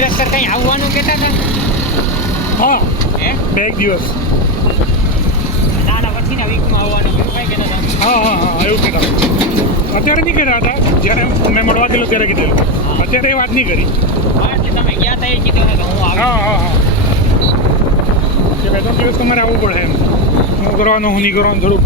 Contractor કંઈ આવવાનું કહેતા હતા? હા, હે? 2 દિવસ. ના પછીના વીકમાં આવવાનું એવું કંઈ કહેતા હતા? હા, એવું કહેતા. અત્યારે નહીં કહેતા હતા, જ્યારે મેં મળવા ગયેલો ત્યારે કીધેલું. અત્યારે એ વાત નહીં કરી. હા, તમે ગયા હતા એ કીધું ને કે હું આવું. હા. કે 2-3 દિવસ તમારે આવવું પડે એમ. હું કરવાનું, હું નહીં કરવાનું થોડુંક